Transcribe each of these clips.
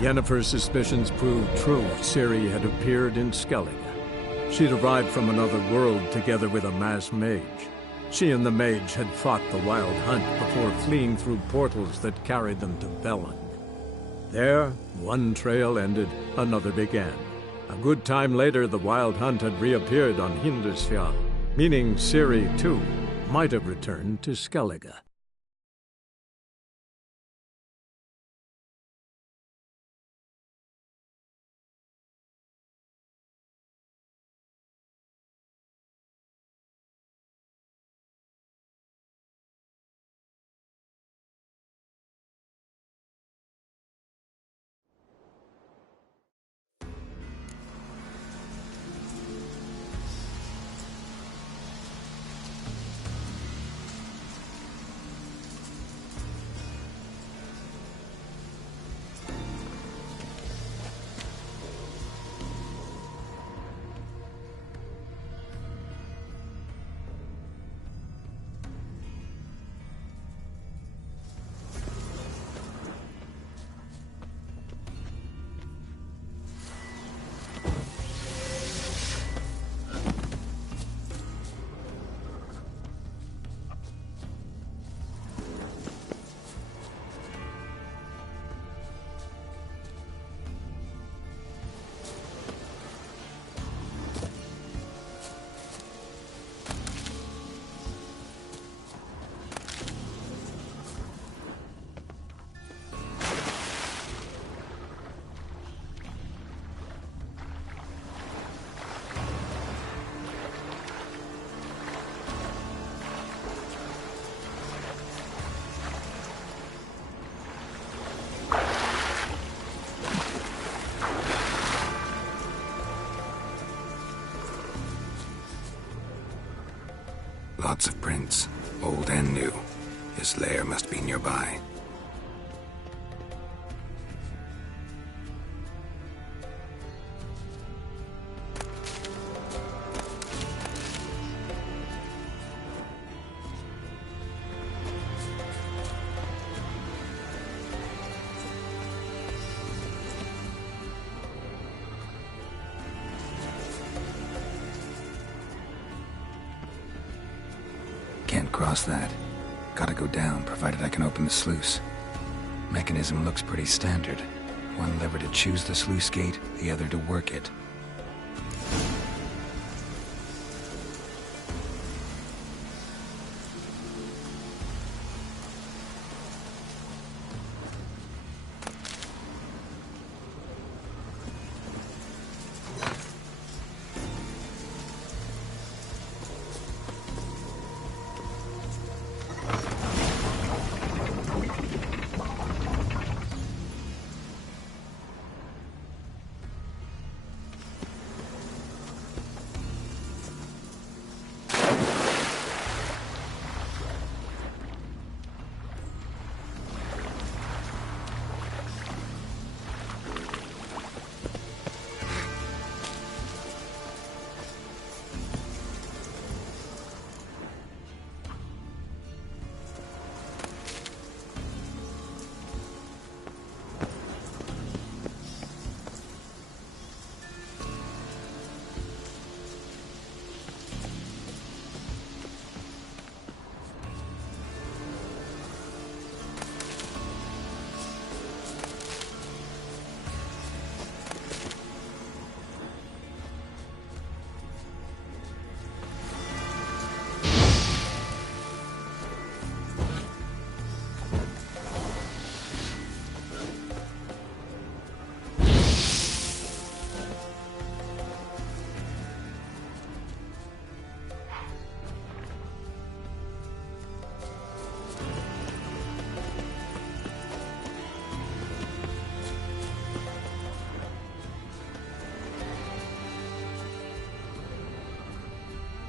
Yennefer's suspicions proved true. Ciri had appeared in Skellige. She'd arrived from another world together with a masked mage. She and the mage had fought the Wild Hunt before fleeing through portals that carried them to Velzen. There, one trail ended, another began. A good time later, the Wild Hunt had reappeared on Hindisfjall, meaning Ciri, too, might have returned to Skellige. Lots of prints, old and new. His lair must be nearby. Can't cross that. Gotta go down, provided I can open the sluice. Mechanism looks pretty standard. One lever to choose the sluice gate, the other to work it.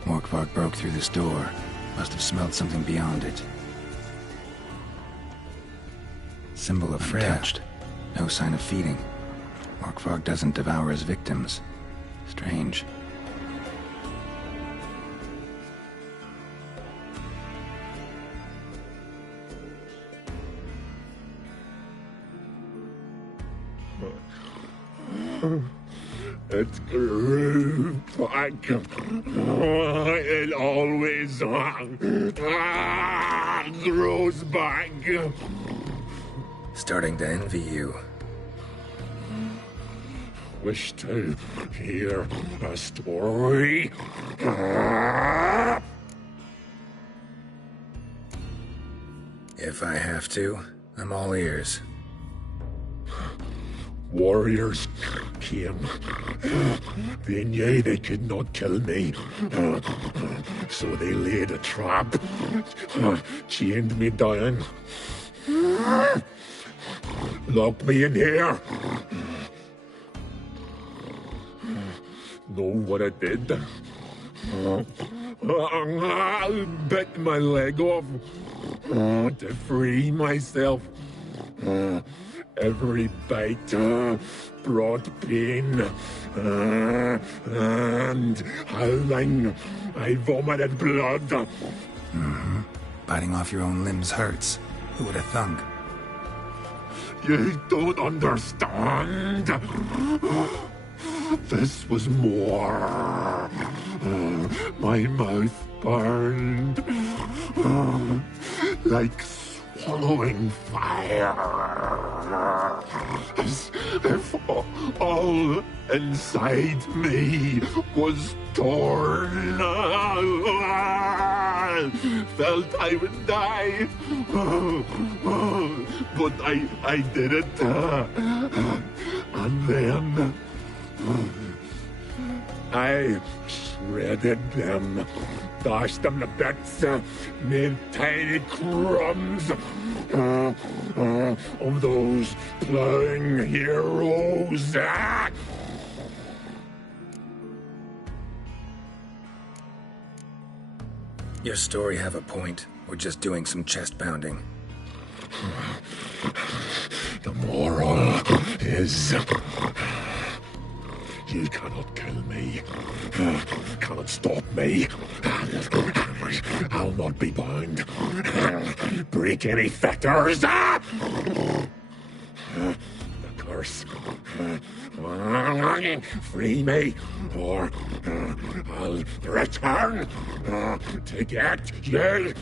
Morkvark broke through this door. Must have smelled something beyond it. Symbol of untouched. No sign of feeding. Morkvark doesn't devour his victims. Strange. It grew back. It always grows back. Starting to envy you. Wish to hear a story? If I have to, I'm all ears. Warriors came. They knew they could not kill me. So they laid a trap. Chained me down. Locked me in here. Know what I did? I bit my leg off to free myself. Every bite brought pain, and howling, I vomited blood. Mm-hmm. Biting off your own limbs hurts. Who would have thunk? You don't understand. This was more. My mouth burned like swallowing fire, as if all inside me was torn. Felt I would die, but I did it. And then I shredded them, dashed them to bits, made tiny crumbs of those plowing heroes. Your story have a point, or just doing some chest pounding? The moral is... you cannot kill me. Cannot stop me. I'll not be bound. Break any fetters. The curse. Free me, or I'll return to get you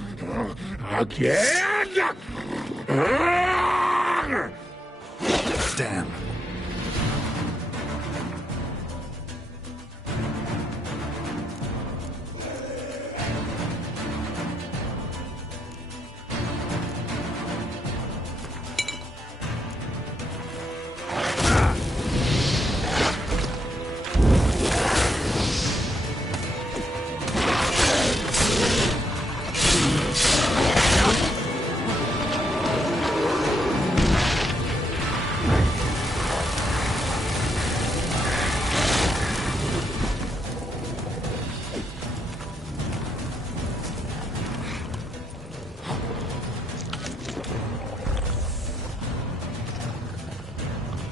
again. Damn.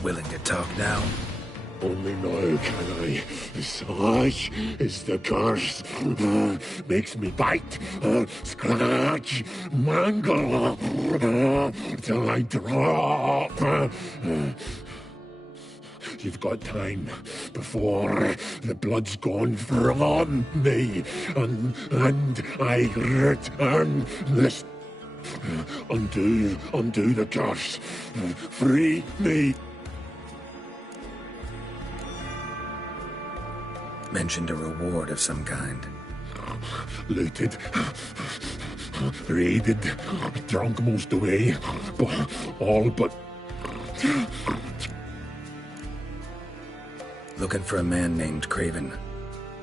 Willing to talk now? Only now can I. Such is the curse. Makes me bite, scratch, mangle, till I drop. You've got time before the blood's gone from me, and I return this. Undo the curse. Free me. Mentioned a reward of some kind. Looted, raided, drunk most away, all but... Looking for a man named Craven.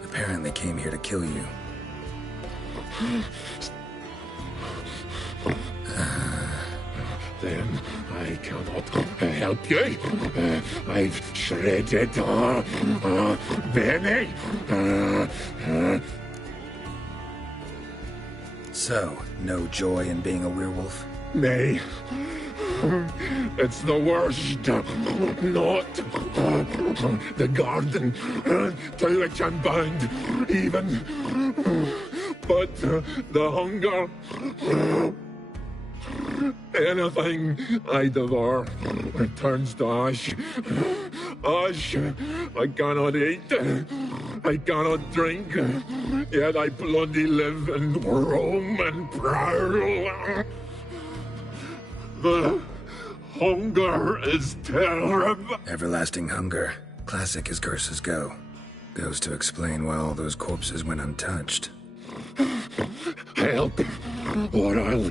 Apparently came here to kill you. Then I cannot help you. I've shredded many. So, no joy in being a werewolf? Nay. It's the worst. Not the garden to which I'm bound, even. But the hunger. Anything I devour returns to ash. Ash, I cannot eat, I cannot drink, yet I bloody live and roam and prowl. The hunger is terrible. Everlasting hunger. Classic as curses go. Goes to explain why all those corpses went untouched. Help, or I'll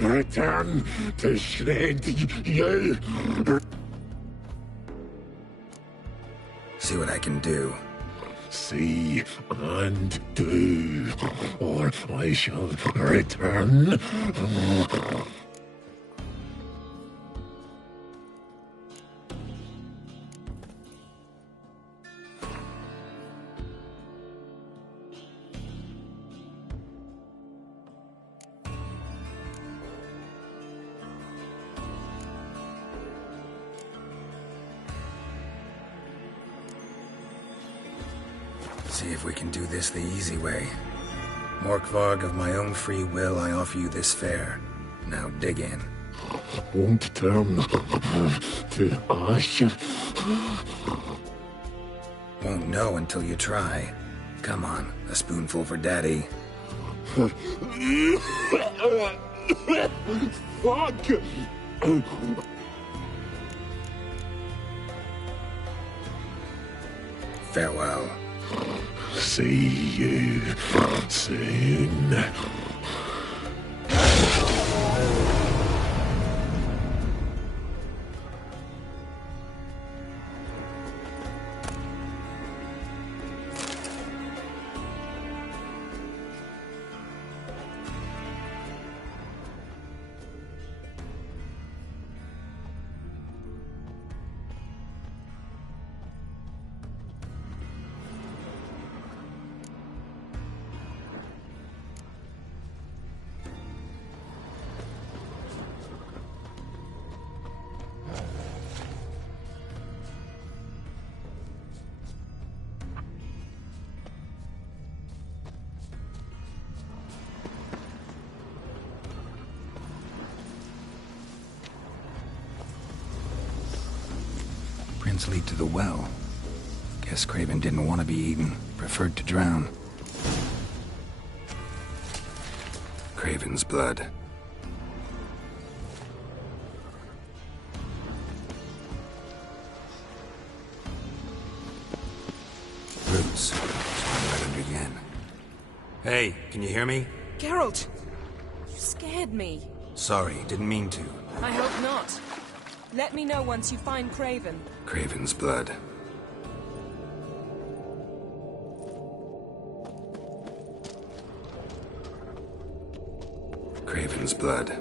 return to shred you. See what I can do. See and do, or I shall return. See if we can do this the easy way. Morkvarg, of my own free will, I offer you this fare. Now dig in. Won't turn to ash. Won't know until you try. Come on, a spoonful for Daddy. Fuck! Farewell. See you soon. Prints lead to the well. Guess Craven didn't want to be eaten. Preferred to drown. Craven's blood. Roots. Right under Yen. Hey, can you hear me? Geralt! You scared me. Sorry, didn't mean to. I hope not. Let me know once you find Craven. Craven's blood. Craven's blood.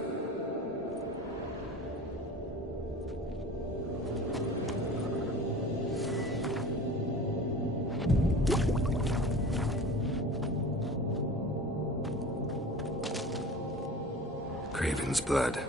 Craven's blood.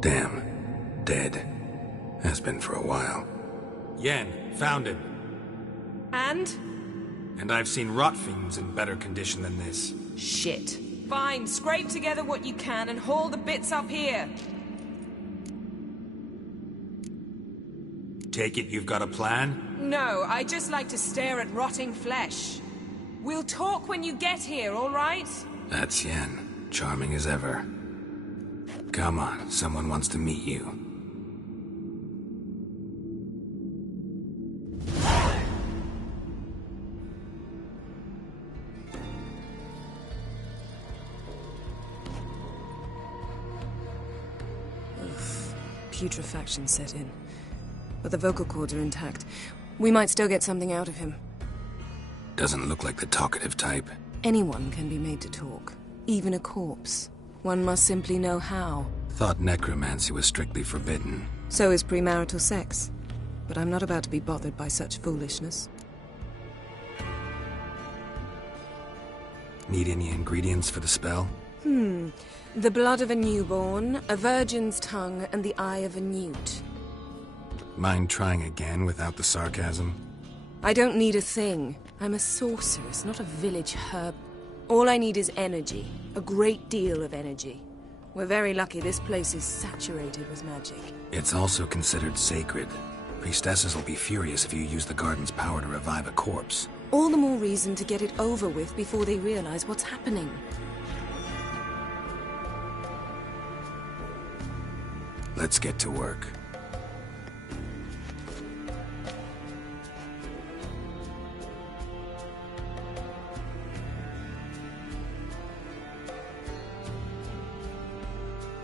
Damn. Dead. Has been for a while. Yen, found him. And? And I've seen rot fiends in better condition than this. Shit. Fine, scrape together what you can and haul the bits up here. Take it you've got a plan? No, I just like to stare at rotting flesh. We'll talk when you get here, all right? That's Yen. Charming as ever. Come on, someone wants to meet you. Putrefaction set in. But the vocal cords are intact. We might still get something out of him. Doesn't look like the talkative type. Anyone can be made to talk. Even a corpse. One must simply know how. Thought necromancy was strictly forbidden. So is premarital sex. But I'm not about to be bothered by such foolishness. Need any ingredients for the spell? The blood of a newborn, a virgin's tongue, and the eye of a newt. Mind trying again without the sarcasm? I don't need a thing. I'm a sorceress, not a village herb. All I need is energy. A great deal of energy. We're very lucky this place is saturated with magic. It's also considered sacred. Priestesses will be furious if you use the garden's power to revive a corpse. All the more reason to get it over with before they realize what's happening. Let's get to work.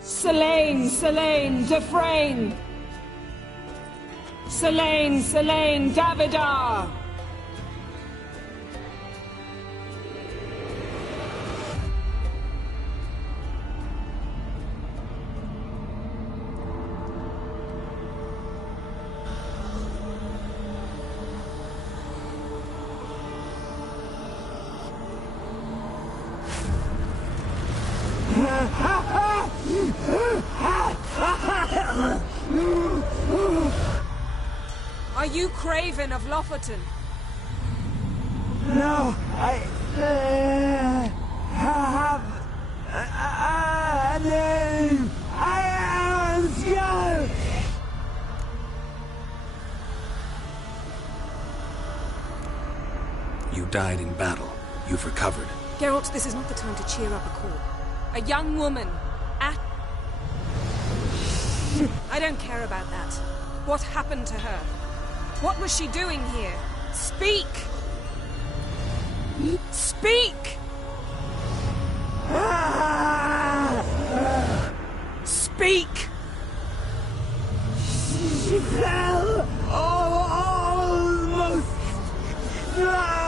Selene, Selene, Defrain! Selene, Selene, Davidar! Are you Craven of Lofoten? No, I have a name. I am Skull. You died in battle. You've recovered. Geralt, this is not the time to cheer up a corps. A young woman. I don't care about that. What happened to her? What was she doing here? Speak! Speak! Speak! She fell almost drowned.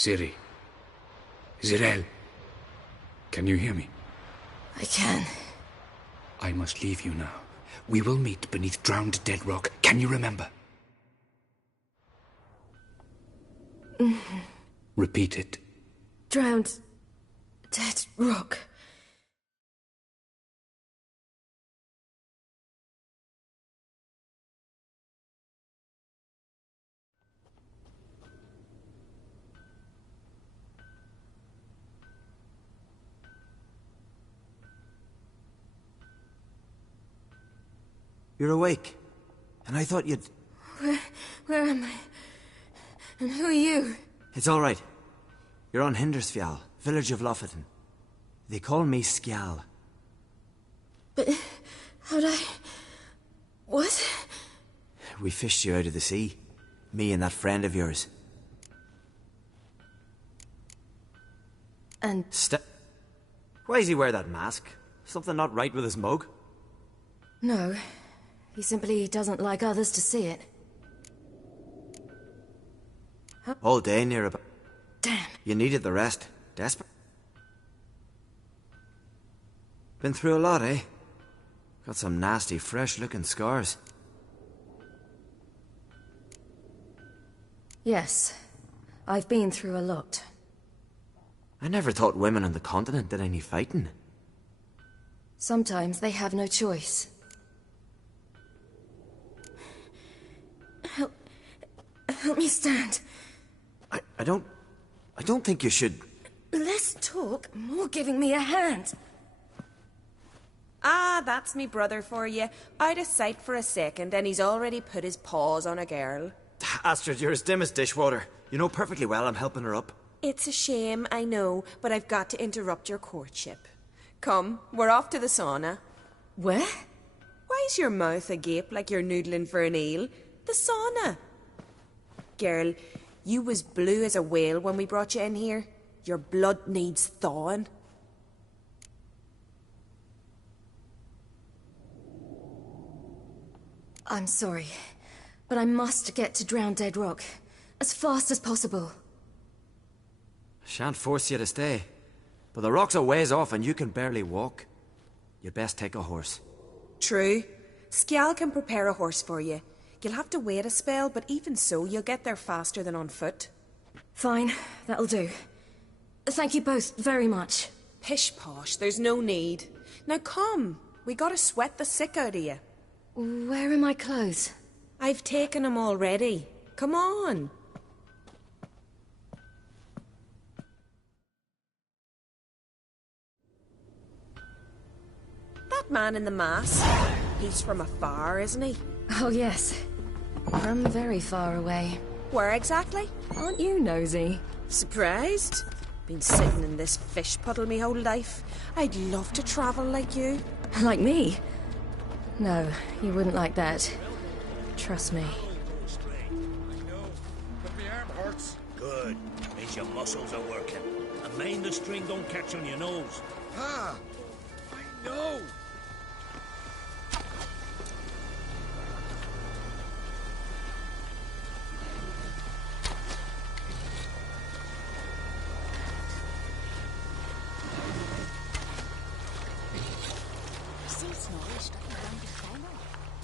Ciri. Zirel. Can you hear me? I can. I must leave you now. We will meet beneath drowned dead rock. Can you remember? Repeat it. Drowned. Dead rock. You're awake. And I thought you'd... Where am I? And who are you? It's all right. You're on Hindersfjall, village of Lofoten. They call me Skjal. But... how'd I... What? We fished you out of the sea. Me and that friend of yours. And... Why does he wear that mask? Something not right with his mug? No. He simply doesn't like others to see it. Huh? All day near about... Damn. You needed the rest. Desperate. Been through a lot, eh? Got some nasty, fresh-looking scars. Yes. I've been through a lot. I never thought women on the continent did any fighting. Sometimes they have no choice. Help me stand. I don't think you should... Less talk, more giving me a hand. Ah, that's me brother for you. Out of sight for a second, and he's already put his paws on a girl. Astrid, you're as dim as dishwater. You know perfectly well I'm helping her up. It's a shame, I know, but I've got to interrupt your courtship. Come, we're off to the sauna. Where? Why's your mouth agape like you're noodling for an eel? The sauna. Girl, you was blue as a whale when we brought you in here. Your blood needs thawing. I'm sorry, but I must get to Drowned Dead Rock as fast as possible. Shan't force you to stay, but the rock's a ways off and you can barely walk. You'd best take a horse. True. Skjal can prepare a horse for you. You'll have to wait a spell, but even so, you'll get there faster than on foot. Fine, that'll do. Thank you both very much. Pish-posh, there's no need. Now come, we gotta sweat the sick out of you. Where are my clothes? I've taken them already. Come on. That man in the mask, he's from afar, isn't he? Oh yes, from very far away. Where exactly? Aren't you nosy? Surprised? Been sitting in this fish puddle me whole life. I'd love to travel like you. Like me? No, you wouldn't like that. Trust me. But my arm hurts. Good. Means your muscles are working. And mind the string don't catch on your nose. Ah! I know!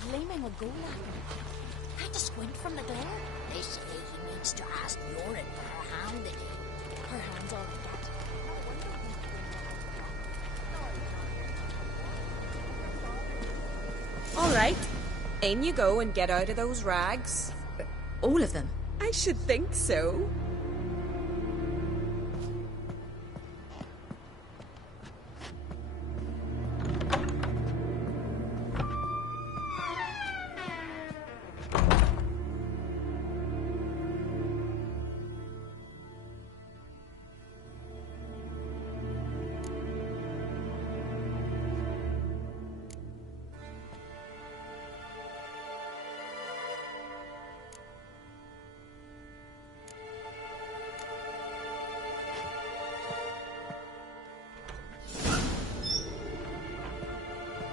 Gleaming a goal at him. Had to squint from the glare. They say he needs to ask Yorin for her hand again. Her hand's all that. All right. In you go and get out of those rags. All of them? I should think so.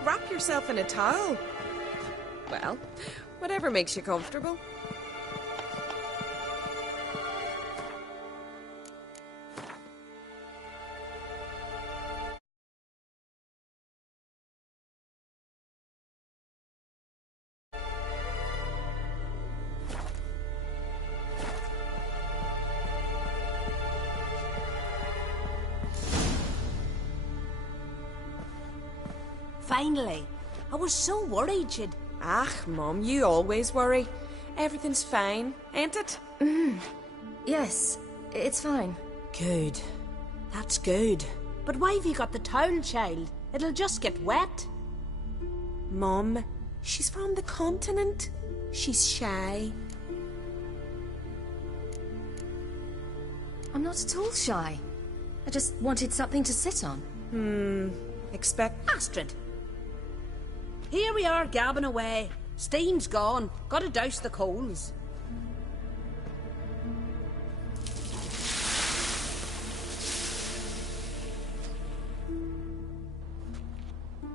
Wrap yourself in a towel. Well, whatever makes you comfortable. Finally. I was so worried you'd... Ah, Mum, you always worry. Everything's fine, ain't it? Yes, it's fine. Good. That's good. But why have you got the towel, child? It'll just get wet. Mum, she's from the continent. She's shy. I'm not at all shy. I just wanted something to sit on. Expect... Astrid. Here we are gabbing away. Steam's gone. Gotta douse the coals.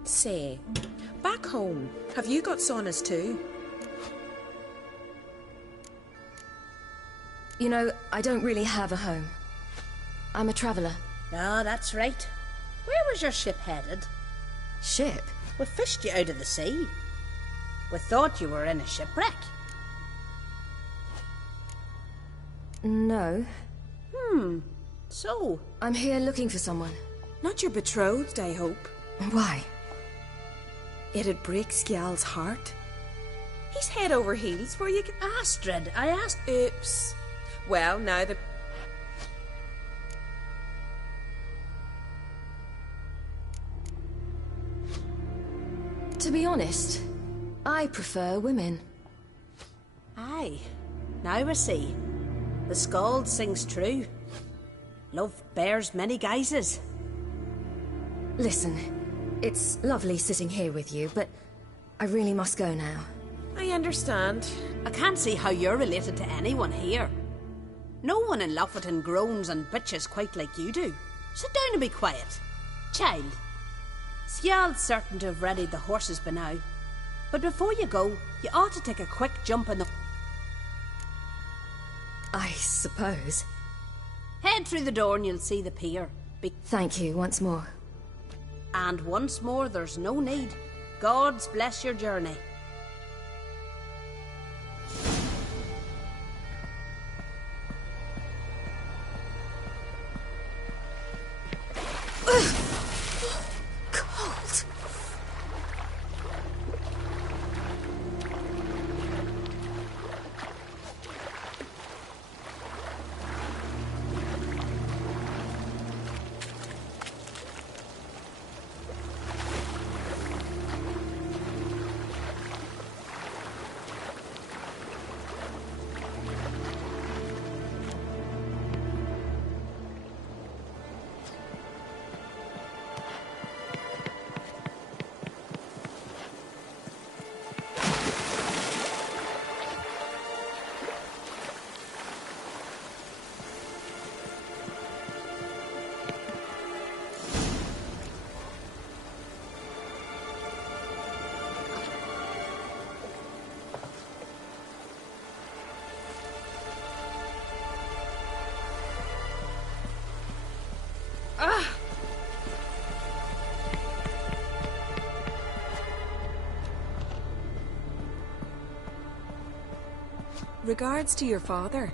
Say, back home, have you got saunas too? You know, I don't really have a home. I'm a traveller. Ah, that's right. Where was your ship headed? Ship? We fished you out of the sea. We thought you were in a shipwreck. No. So? I'm here looking for someone. Not your betrothed, I hope. Why? It'd break Skjal's heart. He's head over heels for you. Astrid, I asked... Oops. Well, now the... To be honest, I prefer women. Aye. Now I see. The Skald sings true. Love bears many guises. Listen, it's lovely sitting here with you, but I really must go now. I understand. I can't see how you're related to anyone here. No one in Lofoten groans and bitches quite like you do. Sit down and be quiet. Child, Skjald's certain to have readied the horses by now. But before you go, you ought to take a quick jump in the... I suppose. Head through the door and you'll see the pier. Thank you once more. And once more, there's no need. God's bless your journey. Cold. Regards to your father.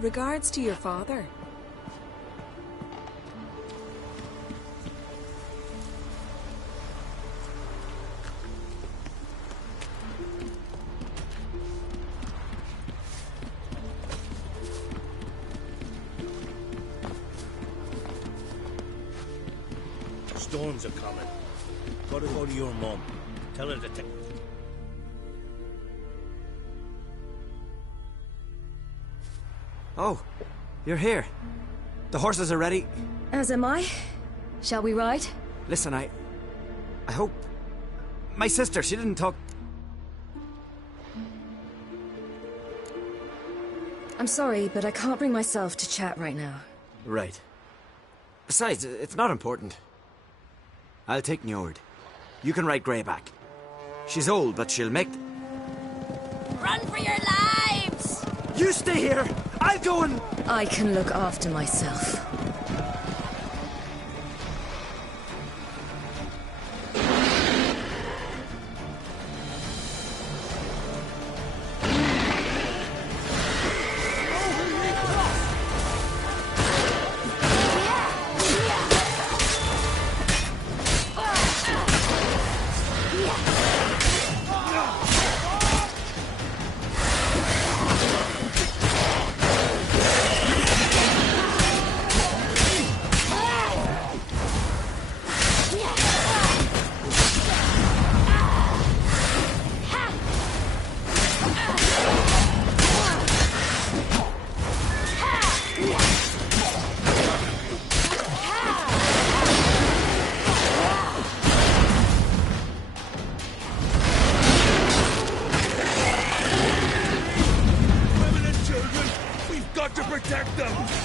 Regards to your father. Storms are coming. Gotta go to your mum. Tell her to take... Oh, you're here. The horses are ready. As am I. Shall we ride? Listen, I hope... My sister, she didn't talk... I'm sorry, but I can't bring myself to chat right now. Right. Besides, it's not important. I'll take Njord. You can ride Greyback. She's old, but she'll make... Run for your lives! You stay here! I'll go and... I can look after myself. protect them!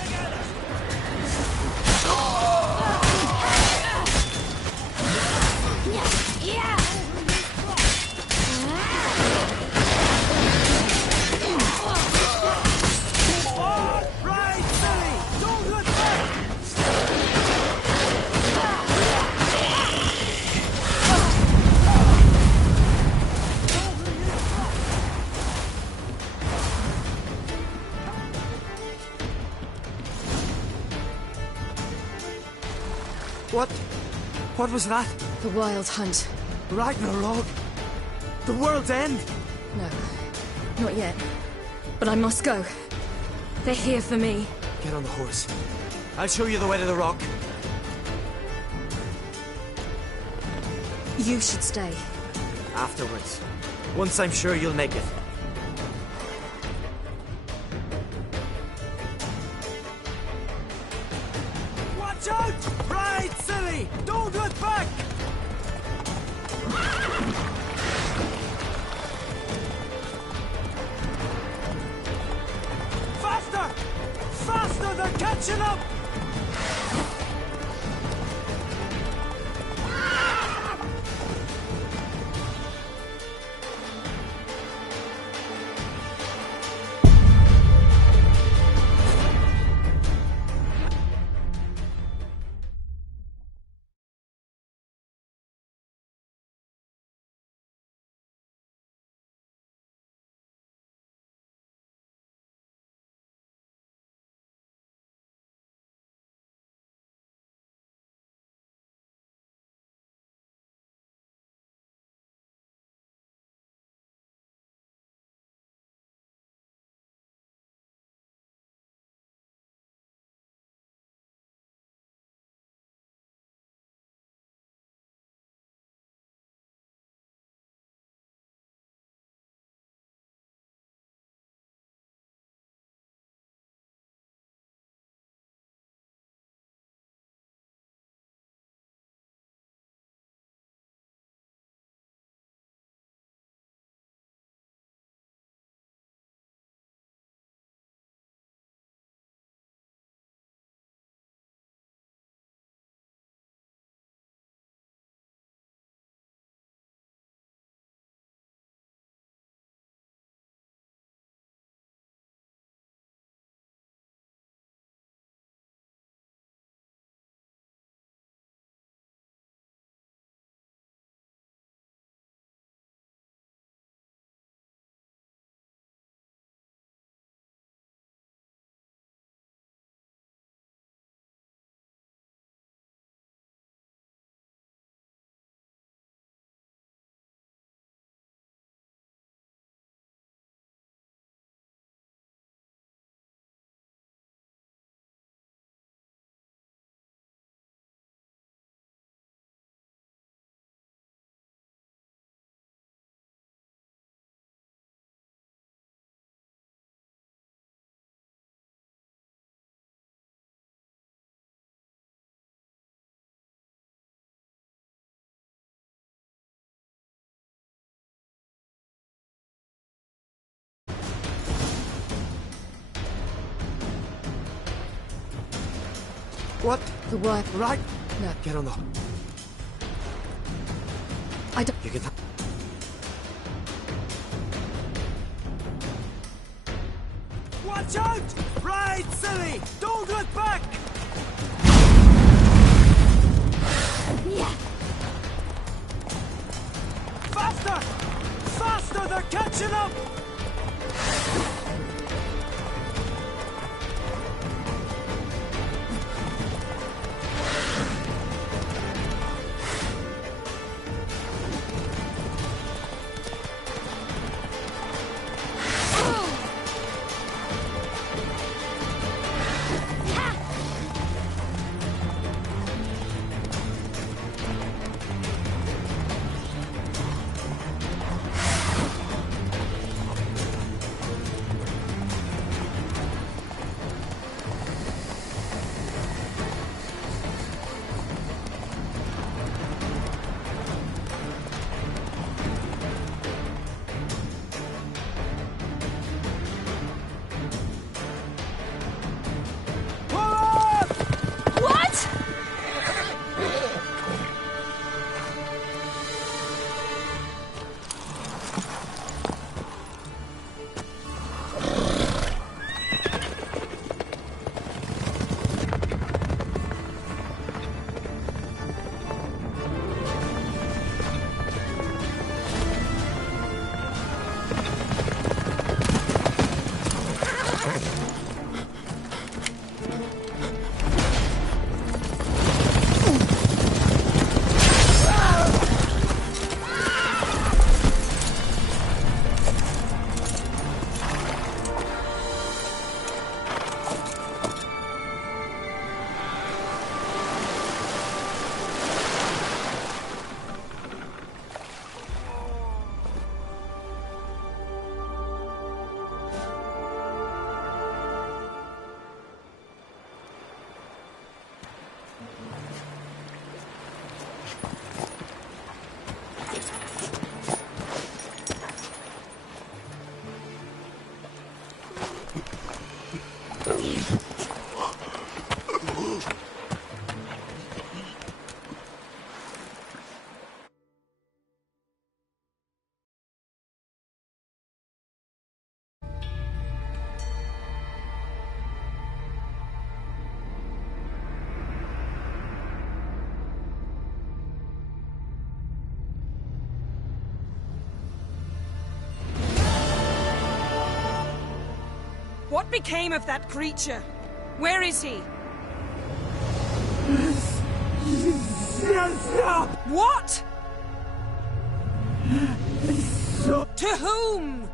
What was that? The Wild Hunt. RiRaROCK? The world's end? No, not yet. But I must go. They're here for me. Get on the horse. I'll show you the way to the rock. You should stay. Afterwards. Once I'm sure you'll make it. Watch out! Ride, silly! Don't look back! Faster! Faster! They're catching up! What? The what? Right? No. Get on the... I don't... You can... Watch out! Ride, silly! Don't look back! Yeah. Faster! Faster! They're catching up! What became of that creature? Where is he? What? To whom?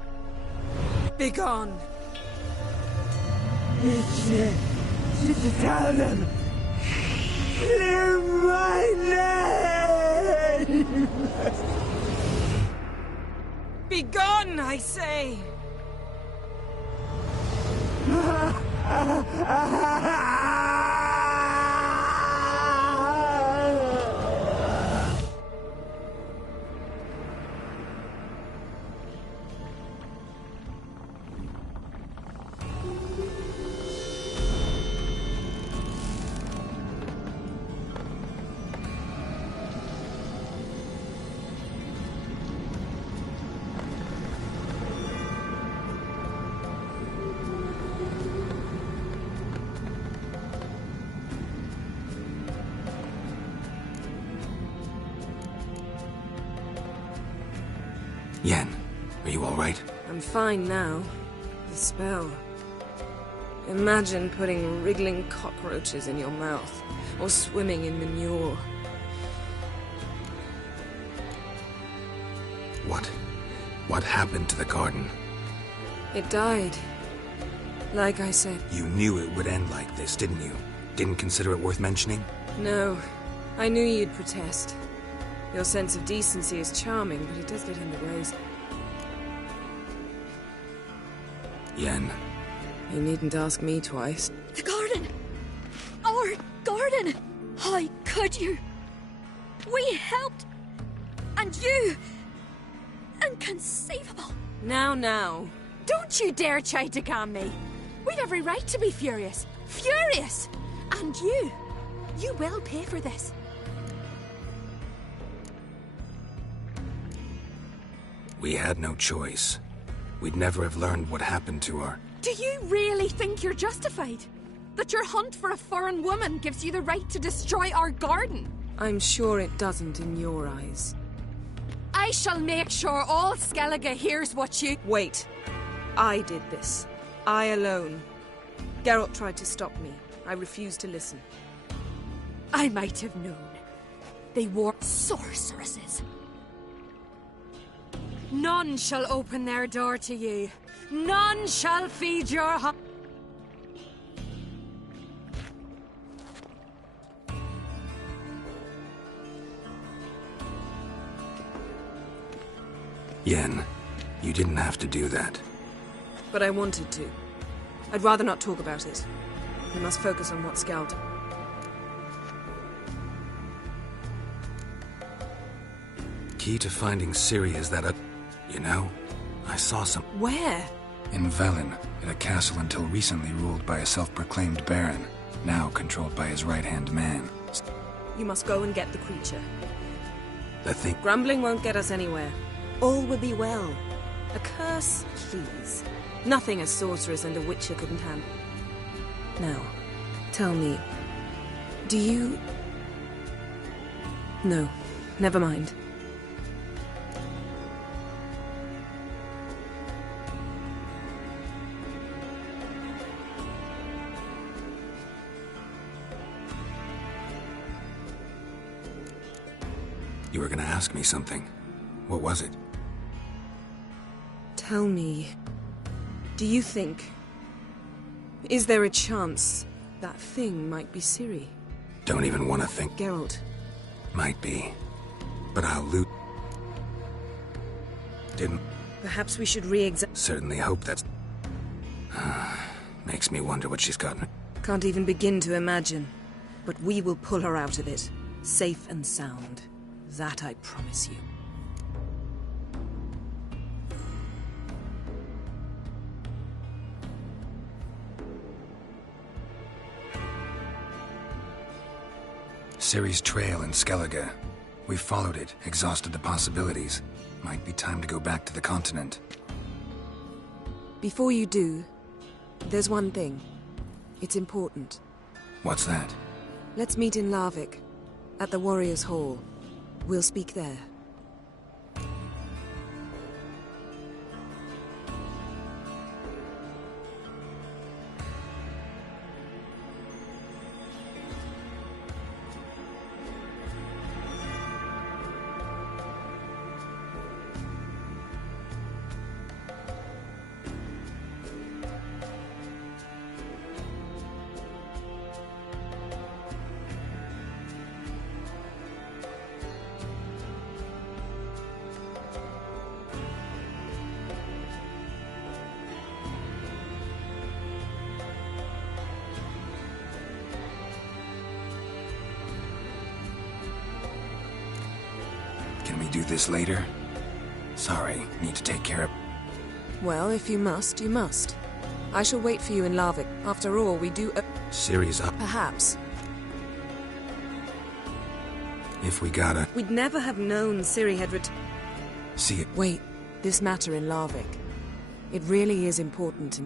Begone. Tell them. Clear my name. Begone, I say. Yen, are you all right? I'm fine now. The spell. Imagine putting wriggling cockroaches in your mouth, or swimming in manure. What happened to the garden? It died. Like I said. You knew it would end like this, didn't you? Didn't consider it worth mentioning? No. I knew you'd protest. Your sense of decency is charming, but it does get in the way. Yen. You needn't ask me twice. The garden! Our garden! How could you? We helped! And you! Inconceivable! Now. Don't you dare try to calm me! We'd every right to be furious! Furious! And you will pay for this. We had no choice. We'd never have learned what happened to her. Do you really think you're justified? That your hunt for a foreign woman gives you the right to destroy our garden? I'm sure it doesn't in your eyes. I shall make sure all Skellige hears what you— Wait. I did this. I alone. Geralt tried to stop me. I refused to listen. I might have known. They were sorceresses. None shall open their door to you. None shall feed your hunger. Yen, you didn't have to do that. But I wanted to. I'd rather not talk about it. We must focus on what's Skald. Key to finding Ciri is that you know, I saw some— Where? In Velzen, at a castle until recently ruled by a self-proclaimed baron, now controlled by his right-hand man. You must go and get the creature. The thing— Grumbling won't get us anywhere. All will be well. A curse, please. Nothing a sorceress and a witcher couldn't handle. Now, tell me, do you— No, never mind. You were gonna ask me something. What was it? Tell me, do you think— Is there a chance that thing might be Ciri? Don't even want to think. Geralt. Might be. But I'll loot. Didn't. Perhaps we should re-examine— Certainly hope that's— Makes me wonder what she's gotten. Can't even begin to imagine. But we will pull her out of it. Safe and sound. That I promise you. Ciri's trail in Skellige. We followed it, exhausted the possibilities. Might be time to go back to the continent. Before you do, there's one thing. It's important. What's that? Let's meet in Larvik, at the Warriors' Hall. We'll speak there. Can we do this later? Sorry, need to take care of... Well, if you must, you must. I shall wait for you in Larvik. After all, we do... Ciri's up. Perhaps. If we gotta... We'd never have known Ciri had See it. Wait, this matter in Larvik. It really is important to...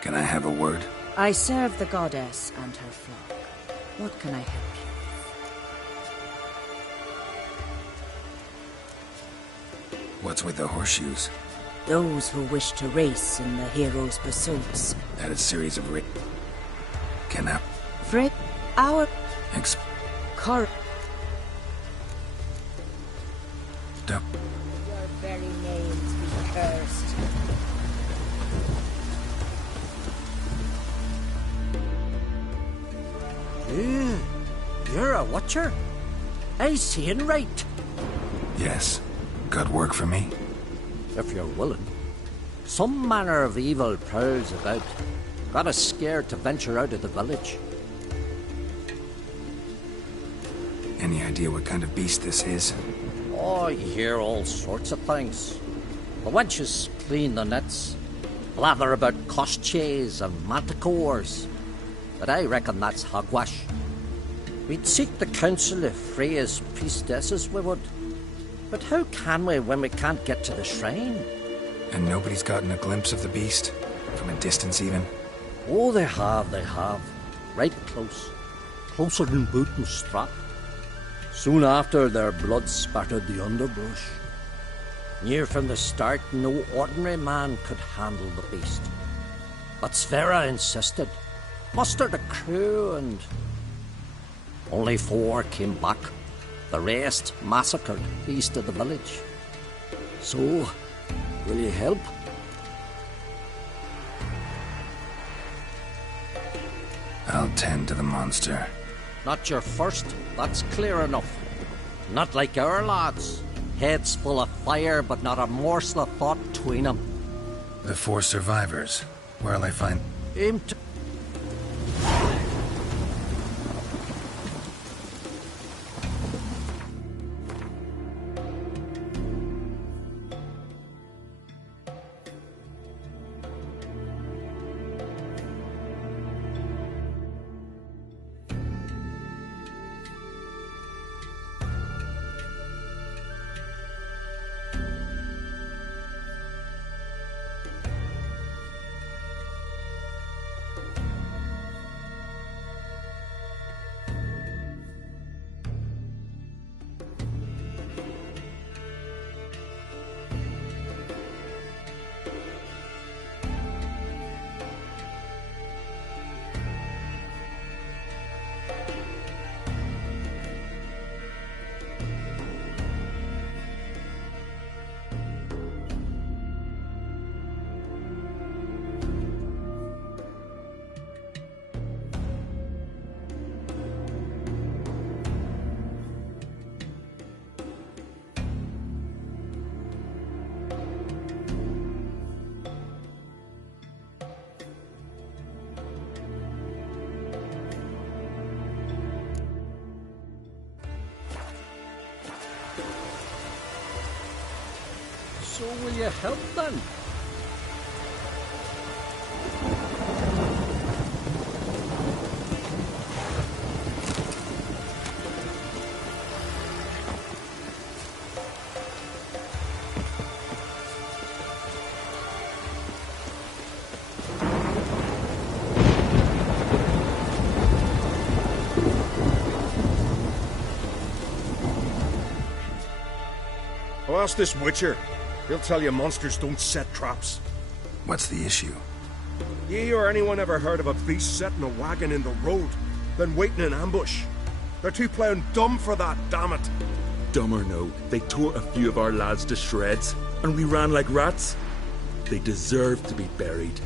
Can I have a word? I serve the goddess and her flock. What can I help you? What's with the horseshoes? Those who wish to race in the hero's pursuits. That is a series of Can I... Frick, our... Cor... Your very names be cursed. Yeah, you're a watcher. I seeing right. Yes. Got work for me? If you're willing. Some manner of evil prowls about. Got us scared to venture out of the village. Any idea what kind of beast this is? Oh, you hear all sorts of things. The wenches clean the nets, blather about costiers and manticores. But I reckon that's hogwash. We'd seek the council of Freya's priestesses, we would. But how can we when we can't get to the shrine? And nobody's gotten a glimpse of the beast? From a distance, even? Oh, they have. Right close. Closer than boot and strap. Soon after, their blood spattered the underbrush. Near from the start, no ordinary man could handle the beast. But Sverre insisted. Mustered a crew and... Only 4 came back. The rest massacred east of the village. So, will you help? I'll tend to the monster. Not your first, that's clear enough. Not like our lads. Heads full of fire, but not a morsel of thought between them. The 4 survivors. Where'll I find... Aim to... So will you help then? I'll ask this Witcher. He'll tell you monsters don't set traps. What's the issue? Ye or anyone ever heard of a beast setting a wagon in the road, then waiting in ambush? They're too plowing dumb for that, damn it. Dumb or no, they tore a few of our lads to shreds, and we ran like rats. They deserve to be buried.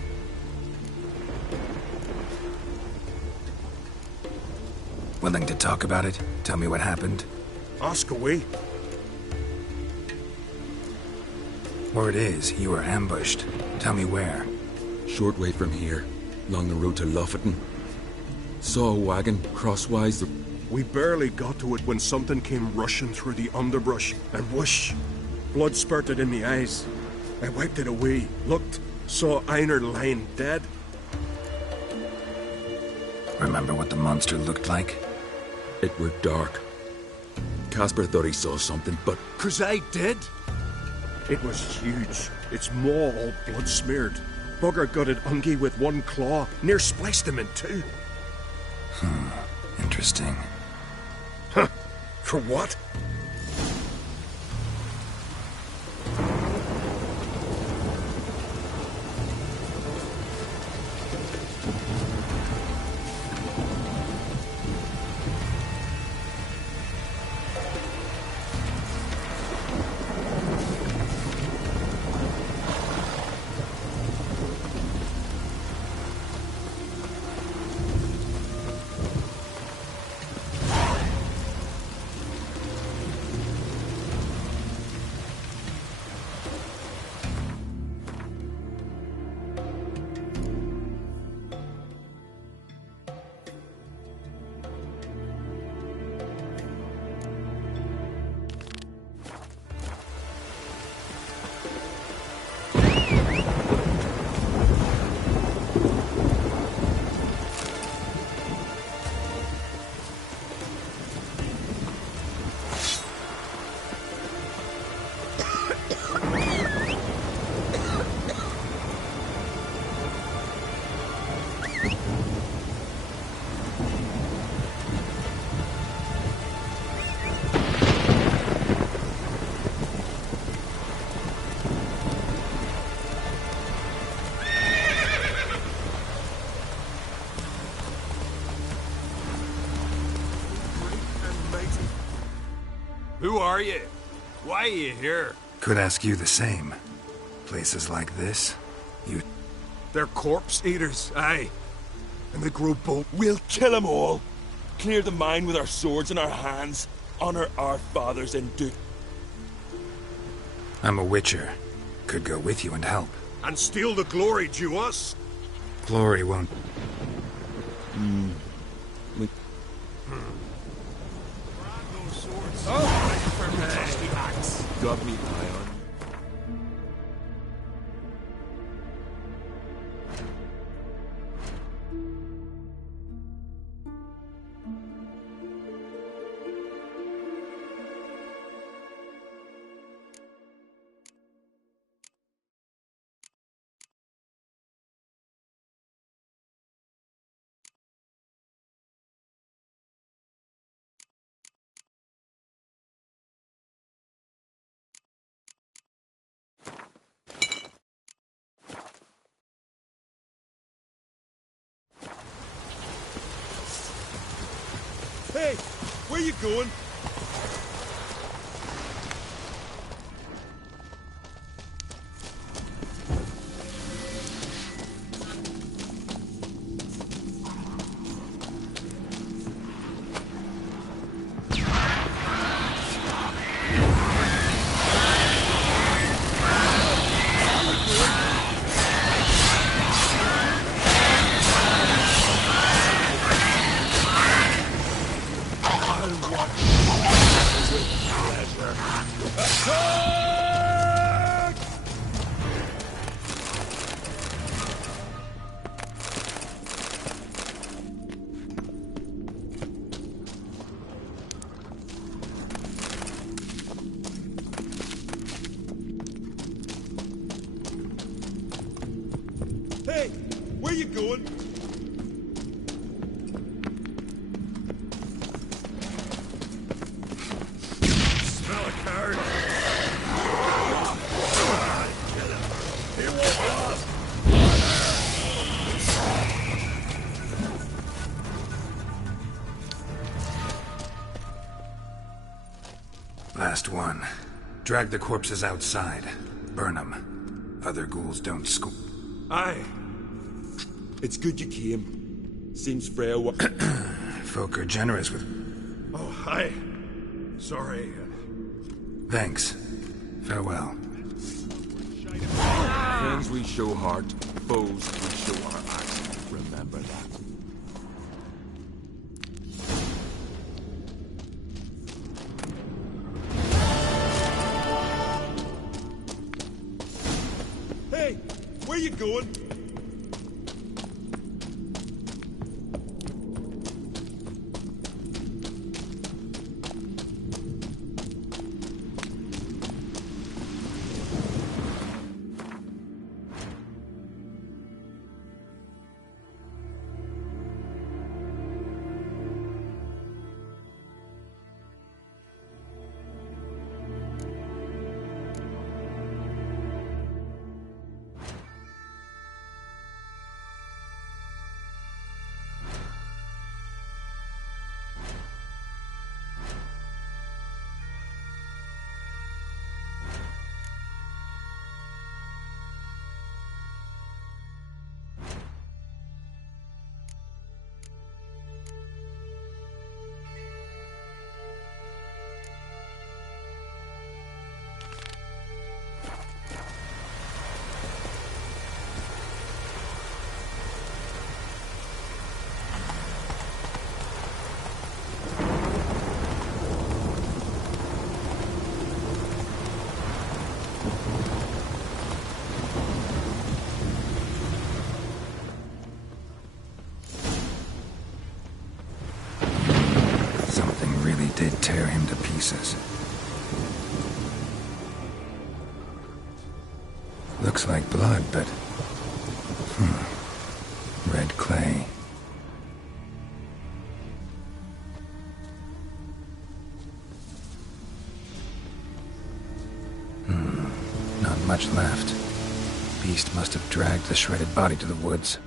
Willing to talk about it? Tell me what happened? Ask away. Word is, you were ambushed. Tell me where. Short way from here, along the road to Lofoten. Saw a wagon crosswise. We barely got to it when something came rushing through the underbrush, and whoosh! Blood spurted in the eyes. I wiped it away, looked, saw Einar lying dead. Remember what the monster looked like? It were dark. Casper thought he saw something, but... 'Cause I did! It was huge. Its maw all blood-smeared. bugger-gutted Ungie with one claw, near spliced him in two. Interesting. Huh. For what? Who are you? Why are you here? Could ask you the same. Places like this, They're corpse eaters, aye. And they grow bold. We'll kill them all. Clear the mine with our swords in our hands. Honor our fathers and do. I'm a witcher. Could go with you and help. And steal the glory due us. Glory won't... Got me high on. Hey, where you going? Hey, where you going? Smell a card. He won't last. Last one. Drag the corpses outside. Burn them. Other ghouls don't scoop. Aye. It's good you came. Seems Freya Folk are generous with... Oh, aye. Sorry. Thanks. Farewell. Friends we show heart, foes we show our axe. Remember that. Hey, where you going? pieces. Looks like blood, but... red clay. Not much left. Beast must have dragged the shredded body to the woods.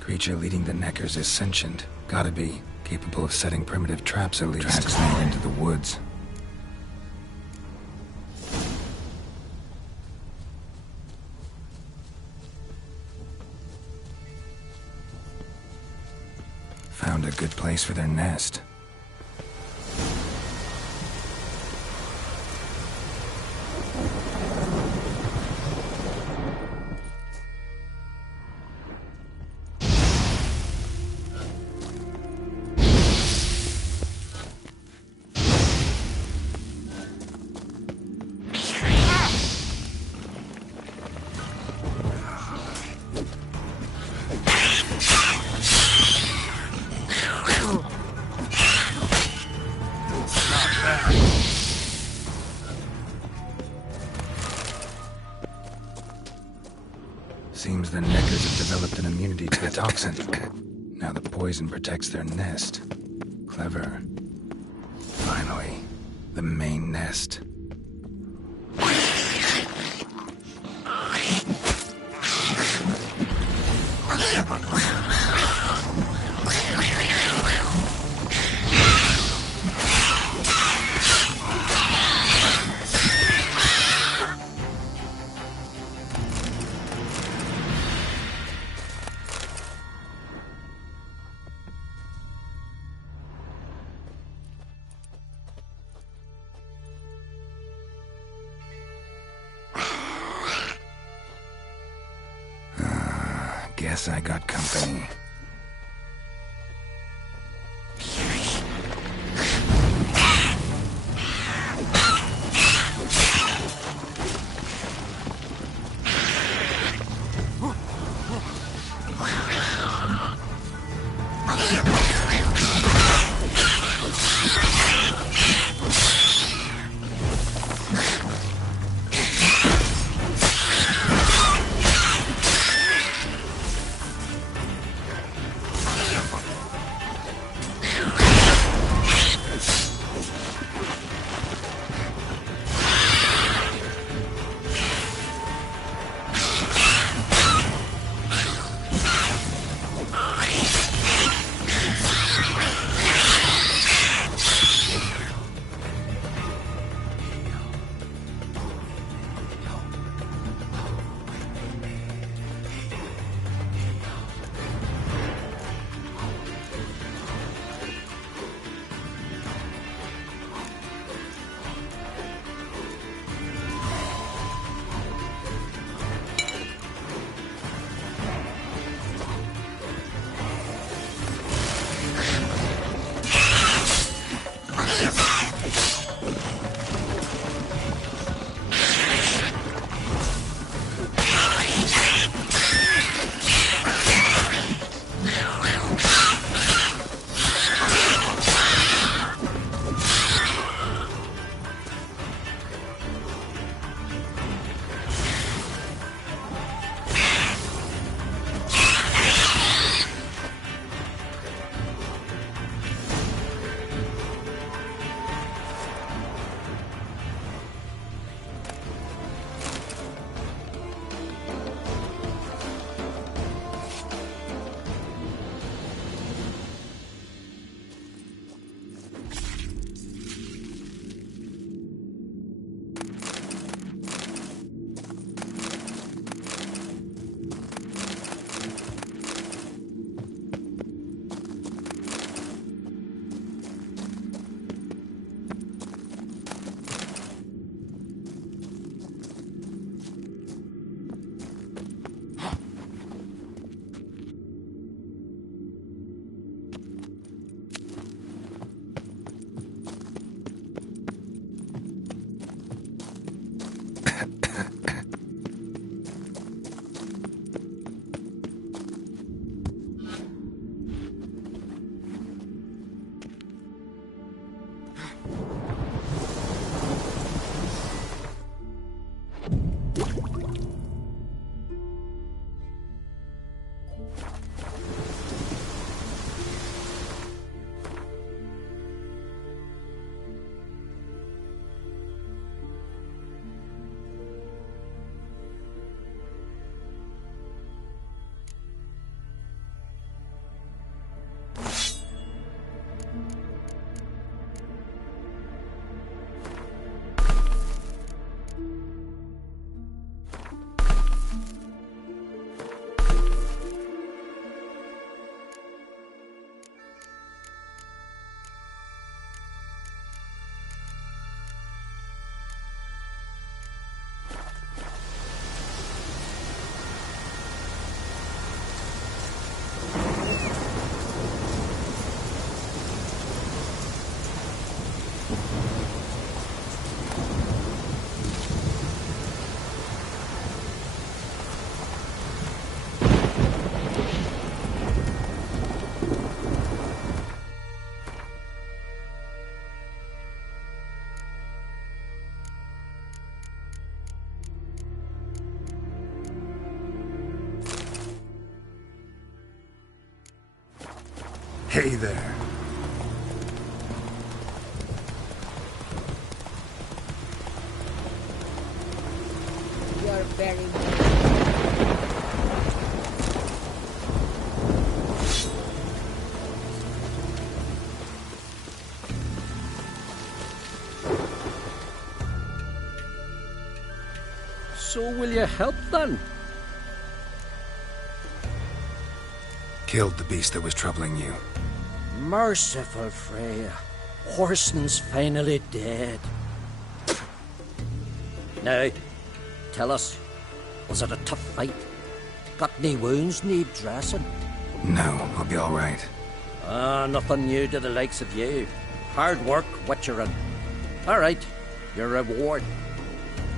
Creature leading the Neckers is sentient. Gotta be. Capable of setting primitive traps at least. Tracks lead into the woods. Found a good place for their nest. Seems the Neckers have developed an immunity to the toxin. Now the poison protects their nest. Clever. Finally, the main nest. Guess I got company. Hey there. You're very So will you help then? Killed the beast that was troubling you. Merciful Freya. Horsten's finally dead. Now, tell us, was it a tough fight? Got any wounds need dressing? No, I'll be all right. Nothing new to the likes of you. Hard work, Wicherino. All right, your reward.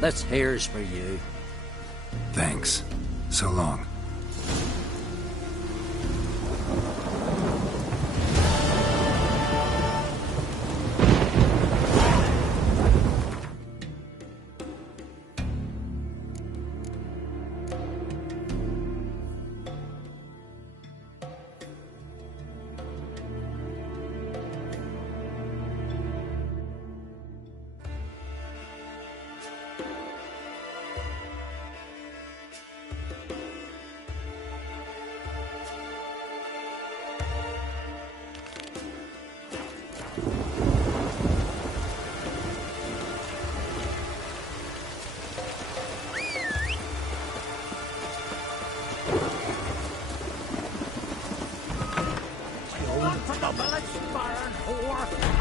This here's for you. Thanks. So long.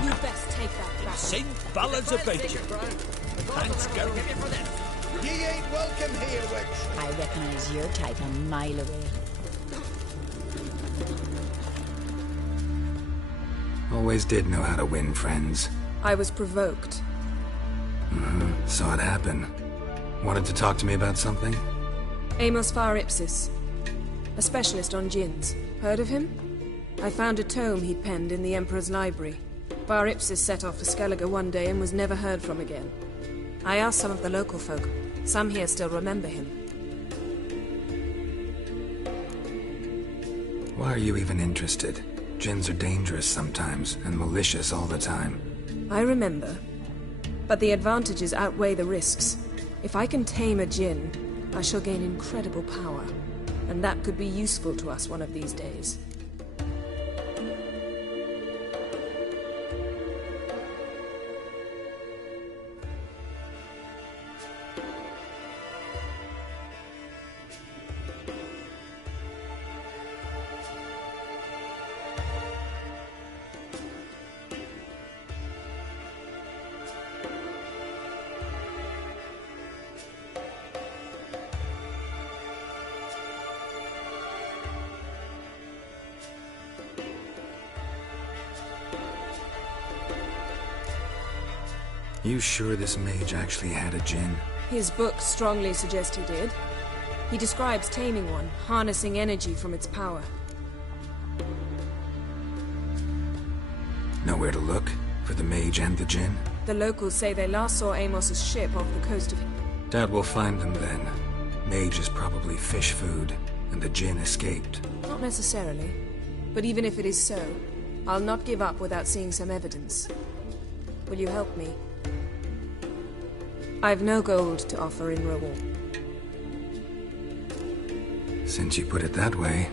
You best take that back. Sing ballads about you. Thanks, girl. Ye ain't welcome here, witch. I recognize your type a mile away. Always did know how to win friends. I was provoked. Saw it happen. Wanted to talk to me about something? Amos Ipsis, a specialist on djinns. Heard of him? I found a tome he'd penned in the Emperor's library. Ipsis set off for Skellige one day and was never heard from again. I asked some of the local folk. Some here still remember him. Why are you even interested? Djinns are dangerous sometimes, and malicious all the time. I remember. But the advantages outweigh the risks. If I can tame a djinn, I shall gain incredible power. And that could be useful to us one of these days. You sure this mage actually had a djinn? His books strongly suggest he did. He describes taming one, harnessing energy from its power. Nowhere to look? For the mage and the djinn? The locals say they last saw Amos's ship off the coast of... Doubt we'll find them then. Mage is probably fish food, and the djinn escaped. Not necessarily. But even if it is so, I'll not give up without seeing some evidence. Will you help me? I've no gold to offer in reward. Since you put it that way,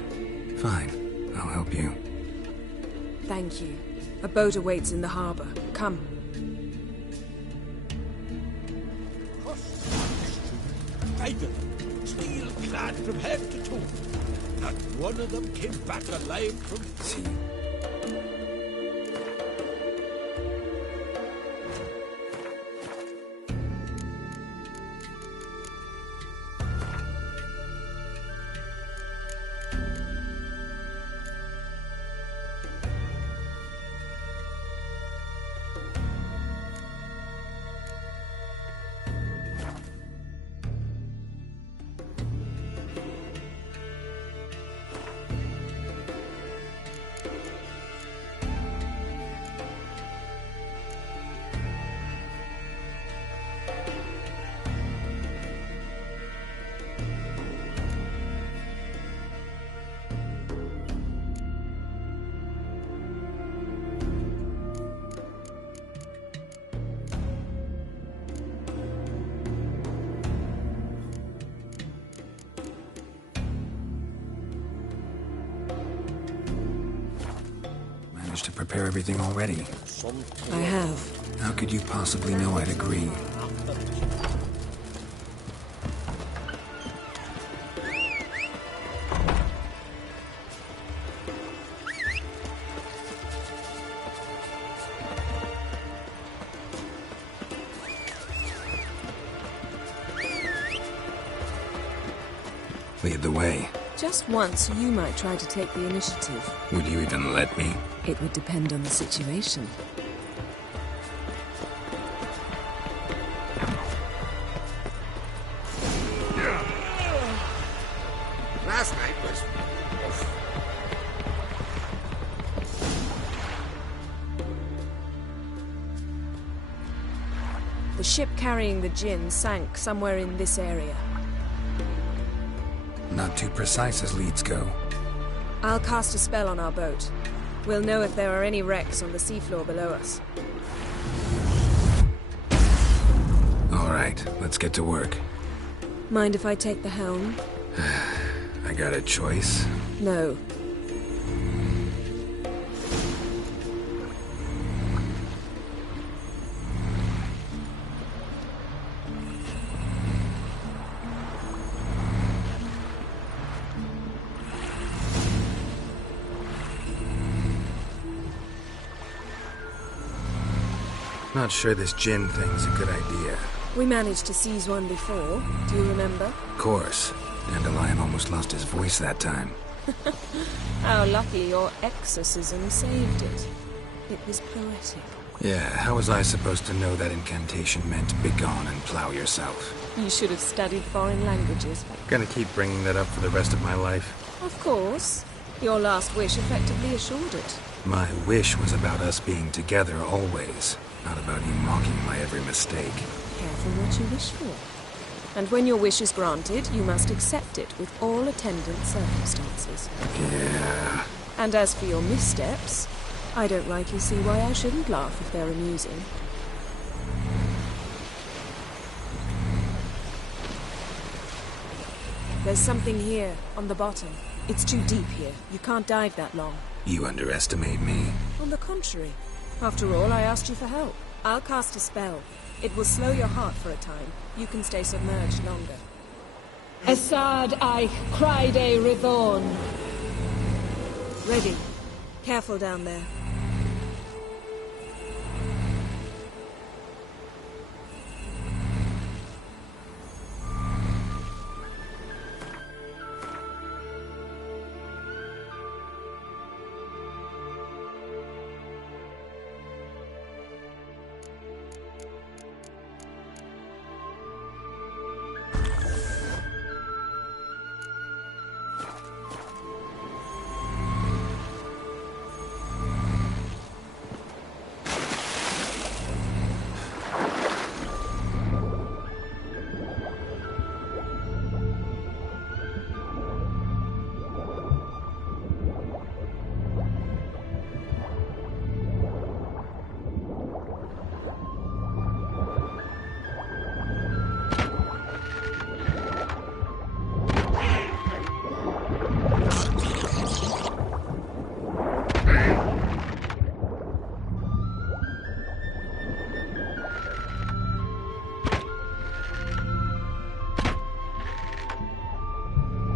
fine. I'll help you. Thank you. A boat awaits in the harbor. Come. Either steel-clad from head to toe. Not one of them came back alive from sea. managed to prepare everything already. I have. How could you possibly know I'd agree? Lead the way. Just once, you might try to take the initiative. Would you even let me? It would depend on the situation. Last night was... The ship carrying the gin sank somewhere in this area. Not too precise as leads go. I'll cast a spell on our boat. We'll know if there are any wrecks on the seafloor below us. All right, let's get to work. Mind if I take the helm? I got a choice? No. Not sure this gin thing's a good idea. We managed to seize one before. Do you remember? Of course. Dandelion almost lost his voice that time. How lucky your exorcism saved it. It was poetic. Yeah, how was I supposed to know that incantation meant begone and plow yourself? You should have studied foreign languages. Gonna keep bringing that up for the rest of my life. Of course. Your last wish effectively assured it. My wish was about us being together always, not about you mocking my every mistake. Careful what you wish for. And when your wish is granted, you must accept it with all attendant circumstances. Yeah. And as for your missteps, I don't rightly see why I shouldn't laugh if they're amusing. There's something here, on the bottom. It's too deep here. You can't dive that long. You underestimate me. On the contrary. After all, I asked you for help. I'll cast a spell. It will slow your heart for a time. You can stay submerged longer. Assad Eich Criede Rithorn. Ready. Careful down there.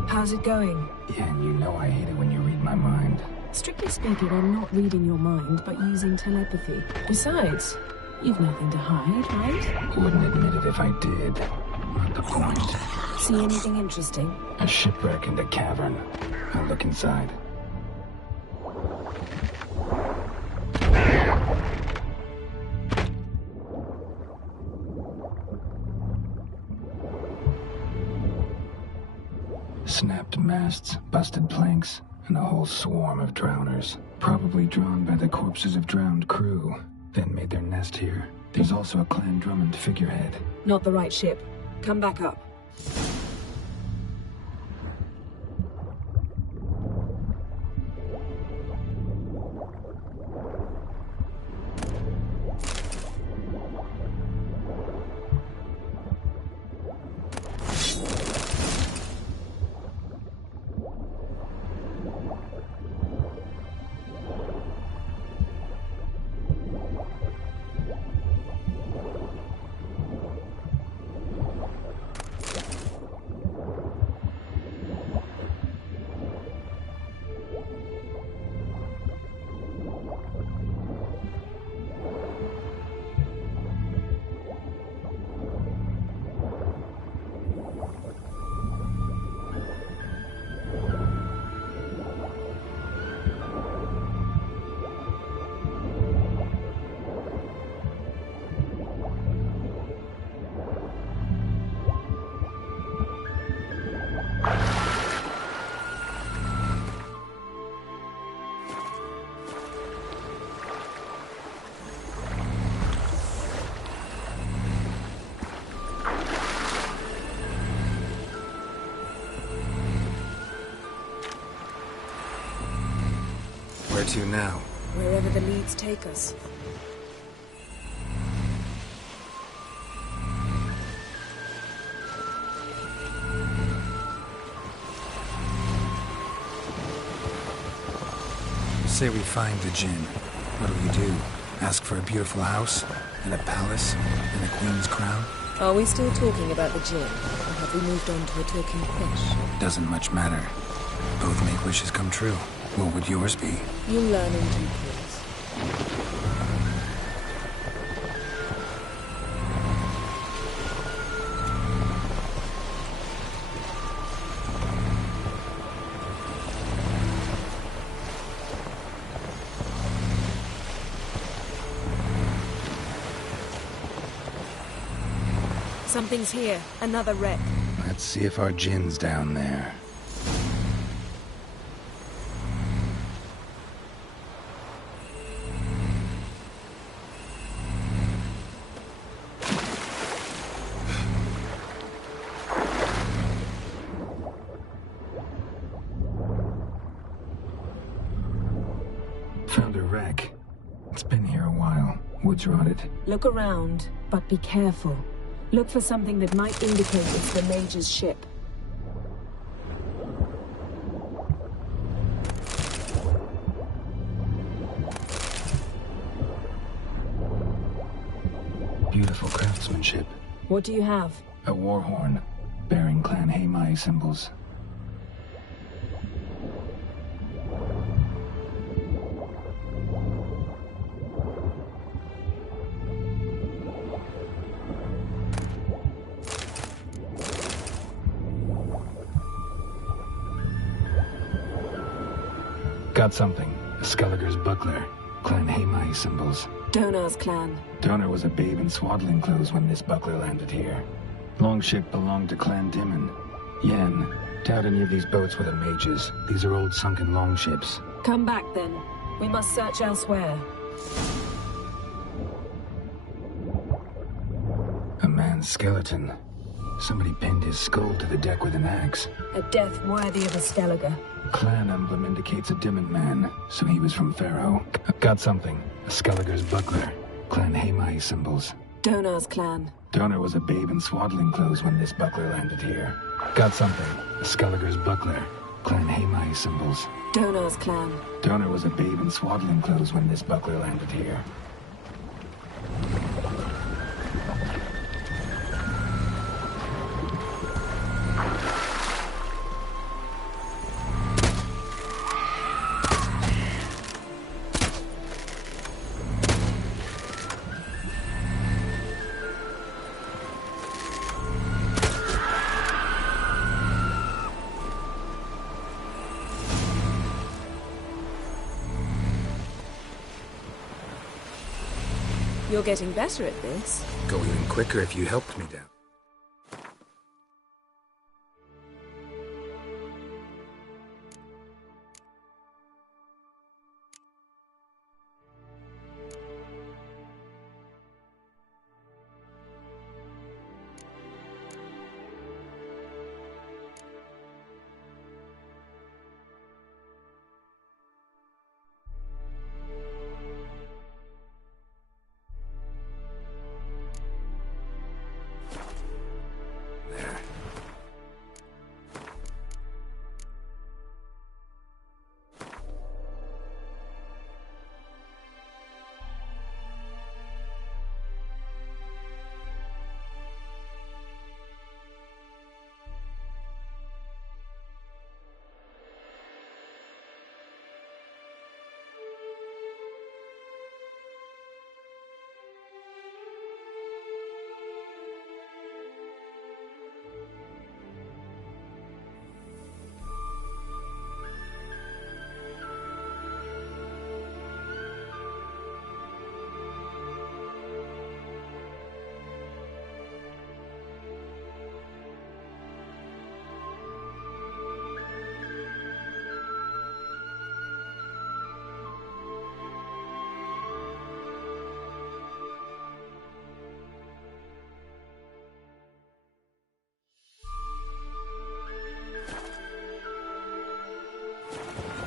How's it going? Yeah, and you know I hate it when you read my mind. Strictly speaking, I'm not reading your mind, but using telepathy. Besides, you've nothing to hide, right? Wouldn't admit it if I did. Not the point. See anything interesting? A shipwreck and a cavern. I'll look inside. Snapped masts, busted planks, and a whole swarm of drowners. Probably drawn by the corpses of drowned crew, then made their nest here. There's also a Clan Drummond figurehead. Not the right ship. Come back up. Where to now? Wherever the leads take us. Say we find the Jinn. What'll you do? Ask for a beautiful house? And a palace? And a queen's crown? Are we still talking about the Jinn? Or have we moved on to a talking fish? Doesn't much matter. Both make wishes come true. What would yours be? You'll learn in due course. Something's here. Another wreck. Let's see if our Jinn's down there. Found a wreck. It's been here a while. Wood's rotted. Look around, but be careful. Look for something that might indicate it's the Major's ship. Beautiful craftsmanship. What do you have? A war horn, bearing Clan Haimai symbols. Got something. A Skelliger's buckler. Clan Haimai symbols. Donar's clan. Donar was a babe in swaddling clothes when this buckler landed here. Longship belonged to Clan Dimon. Yen, doubt any of these boats were the mages. These are old sunken longships. Come back then. We must search elsewhere. A man's skeleton. Somebody pinned his skull to the deck with an axe. A death worthy of a Skelliger. Clan emblem indicates a Dimon man, so he was from Pharaoh. Got something. A Skelliger's buckler. Clan Haimai symbols. Donar's clan. Donar was a babe in swaddling clothes when this buckler landed here. Got something. A Skelliger's buckler. Clan Haimai symbols. Donar's clan. Donar was a babe in swaddling clothes when this buckler landed here. You're getting better at this. Go even quicker if you helped me down.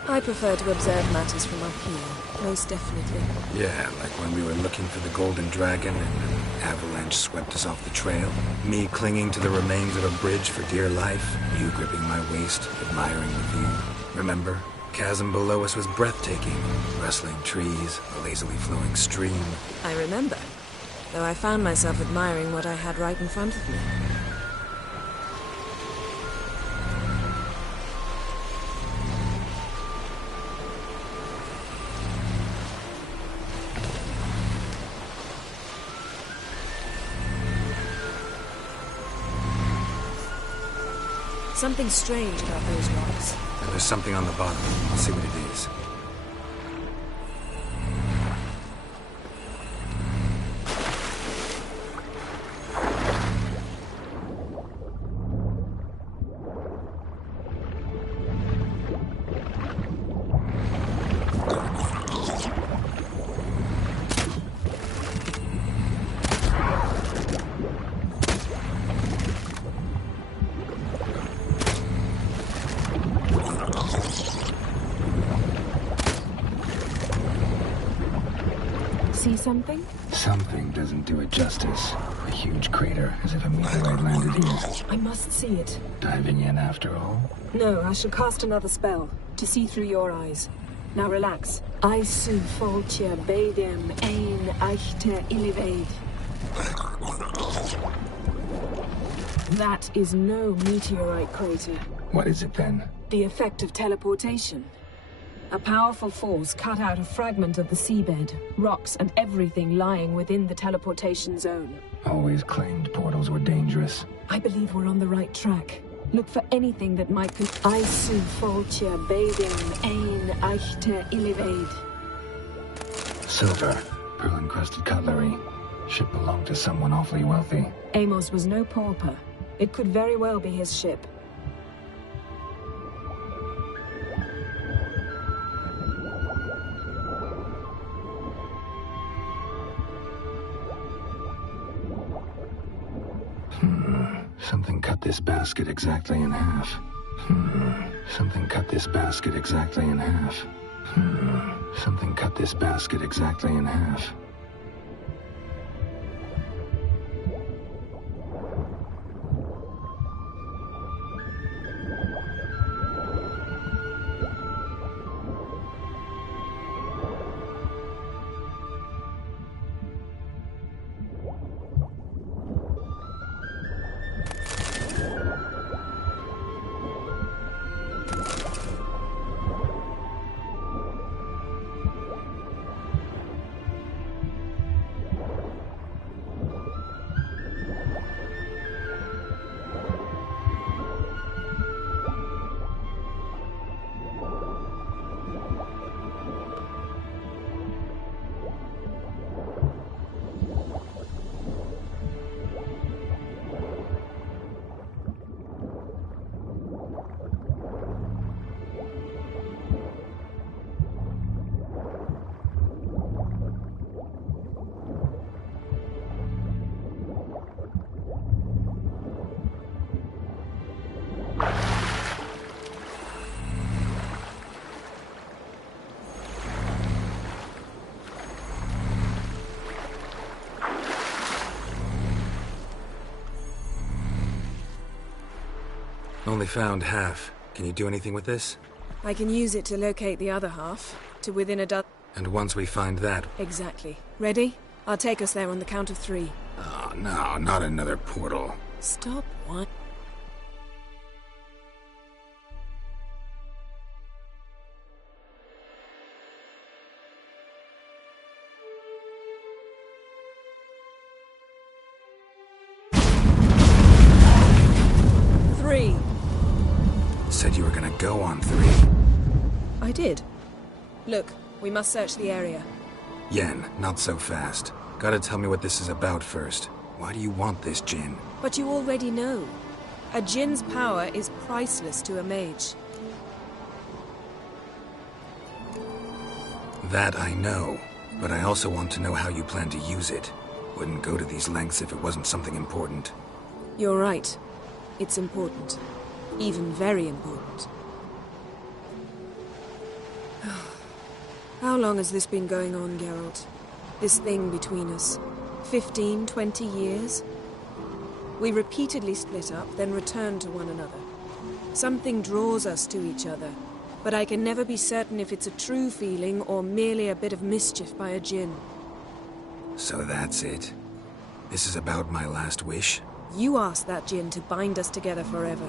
I prefer to observe matters from up here, most definitely. Yeah, like when we were looking for the Golden Dragon and an avalanche swept us off the trail. Me clinging to the remains of a bridge for dear life. You gripping my waist, admiring the view. Remember? Chasm below us was breathtaking. Rustling trees, a lazily flowing stream. I remember, though I found myself admiring what I had right in front of me. Something strange about those rocks. And there's something on the bottom. I'll see what it is. See something? Something doesn't do it justice. A huge crater, as if a meteorite landed here. I must see it. Diving in after all? No, I shall cast another spell, to see through your eyes. Now relax. Aisu foltje bedem ein eichte iliveid. That is no meteorite crater. What is it then? The effect of teleportation. A powerful force cut out a fragment of the seabed, rocks and everything lying within the teleportation zone. Always claimed portals were dangerous. I believe we're on the right track. Look for anything that might Aisu foltje bedem ein eichte iliveid. Silver, pearl-encrusted cutlery. Ship belonged to someone awfully wealthy. Amos was no pauper. It could very well be his ship. Something cut this basket exactly in half. Something cut this basket exactly in half. Something cut this basket exactly in half. Only found half. Can you do anything with this? I can use it to locate the other half, to within a dozen. And once we find that... Exactly. Ready? I'll take us there on the count of 3. Oh, no, not another portal. Stop what? Said you were gonna go on 3. I did. Look, we must search the area. Yen, not so fast. Gotta tell me what this is about first. Why do you want this djinn? But you already know. A djinn's power is priceless to a mage. That I know, but I also want to know how you plan to use it. Wouldn't go to these lengths if it wasn't something important. You're right. It's important. Even very important. How long has this been going on, Geralt? This thing between us? 15, 20 years? We repeatedly split up, then returned to one another. Something draws us to each other, but I can never be certain if it's a true feeling or merely a bit of mischief by a djinn. So that's it. This is about my last wish? You asked that djinn to bind us together forever.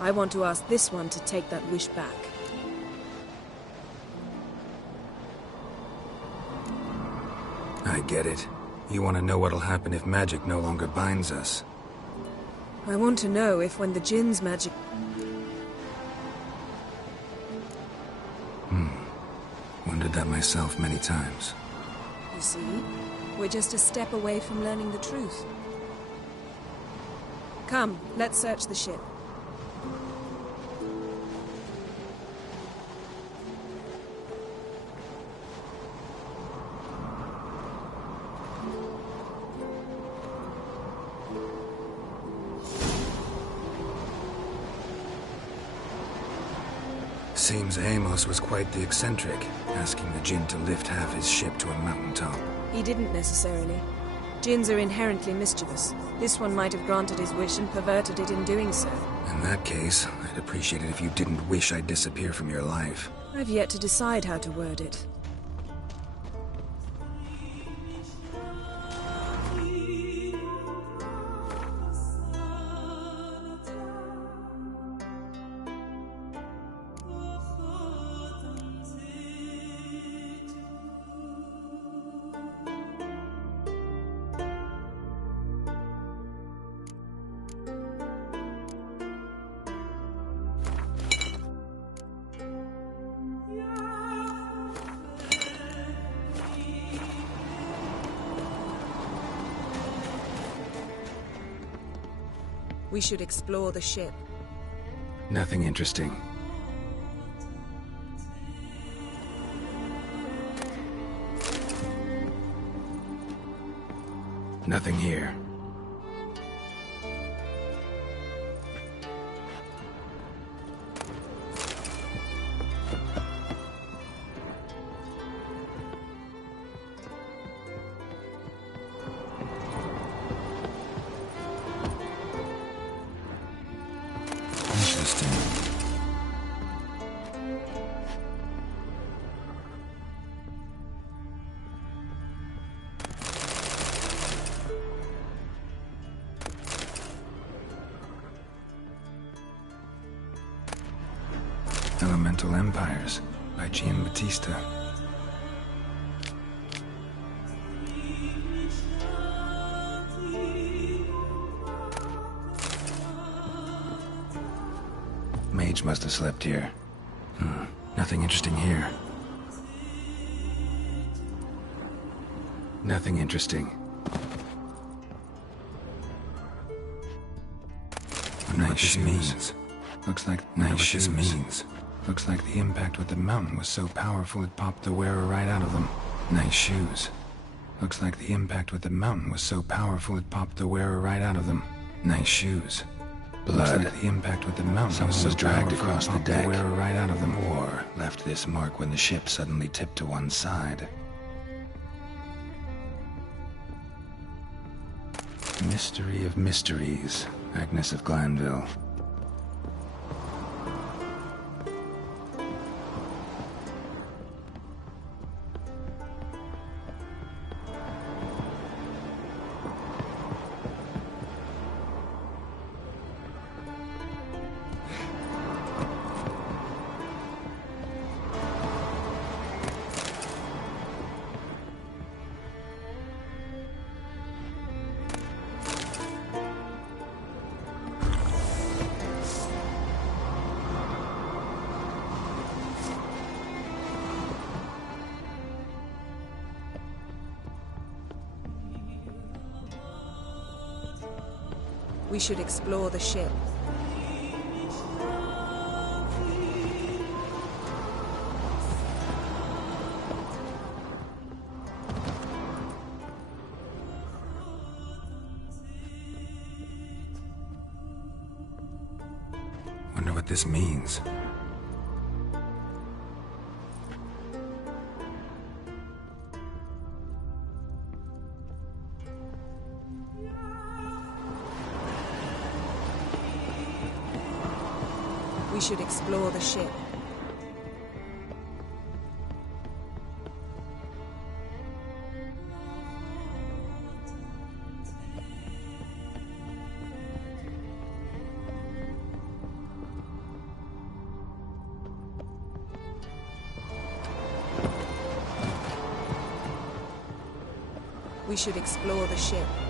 I want to ask this one to take that wish back. I get it. You want to know what'll happen if magic no longer binds us. I want to know if when the djinn's magic... Wondered that myself many times. You see, we're just a step away from learning the truth. Come, let's search the ship. Seems Amos was quite the eccentric, asking the djinn to lift half his ship to a mountaintop. He didn't necessarily. Djinns are inherently mischievous. This one might have granted his wish and perverted it in doing so. In that case, I'd appreciate it if you didn't wish I'd disappear from your life. I've yet to decide how to word it. We should explore the ship. Nothing interesting. Nothing here. Elemental Empires by Giambattista. Mage must have slept here. Nothing interesting here. Nothing interesting. Nice shoes. Looks like nice shoes. Means. Looks like the impact with the mountain was so powerful it popped the wearer right out of them. Nice shoes. Looks like the impact with the mountain was so powerful it popped the wearer right out of them. Nice shoes. Blood. Looks like the impact with the mountain was so dragged across the deck. The wearer right out of them. Or left this mark when the ship suddenly tipped to one side. Mystery of mysteries. Agnes of Glanville. We should explore the ship. Wonder what this means. should explore the ship. We should explore the ship.